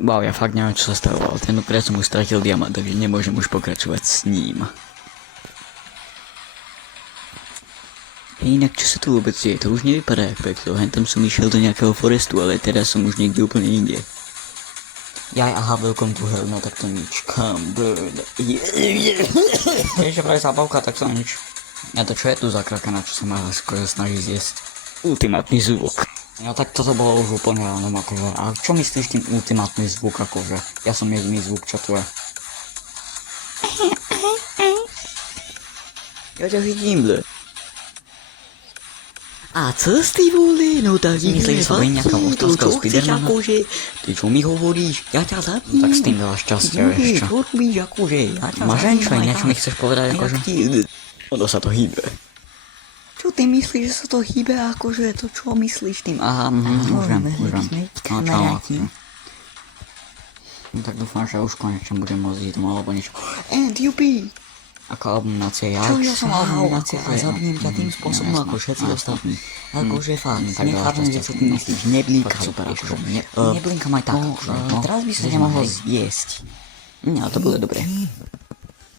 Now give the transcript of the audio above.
Wow, ja fakt neviem, čo sa stalo, ale tentokrát som už stratil diamant, takže nemôžem už pokračovať s ním. Inak, čo sa tu vôbec deje? To už nevypadá jak peklo. Hentam som išiel do nejakého forestu, ale teraz som už niekde úplne inde. Jaj, aha, welcome to hell, no tak to nič. Come burn. Ešte práve zábavka, tak to nič. A to čo je tu za krakana, čo sa ma skoro snaží zjesť? Ultimátny zvuk. No tak toto bolo už úplne random, akože. A čo myslíš tým ultimátny zvuk, akože? Ja som jediný zvuk, čo tu je. Ja ťa vidím, ble. A co ty vole, no tak Myslíš, že sa bude nejaká otázka o Spidermana? Akože, ty čo mi hovoríš? Ja ťa zabijem. No tak s tým veľa šťastia, vieš čo. Čo robíš, akože? Ja ťa Máš zabijem, niečo, aj niečo mi chceš povedať, akože? Ono sa to hýbe. Čo ty myslíš, že sa to hýbe, akože? To čo myslíš tým? Aha, už viem. No čau. No tak dúfam, že už konečne budem môcť ísť domov, alebo niečo. And you be! Ako abominácia, Čo ja som abominácia a akože, zabijem ťa tým spôsobom jasné, ako všetci jasné. ostatní. Akože fakt, Tak veľa nechápem, že šťastia. čo ty myslíš, neblinkaj. Fakt super, vieš akože, čo. neblinkam aj tak, No, akože, no. teraz by sa Vieš, nemohol hej. zjesť. No, to bude dobré.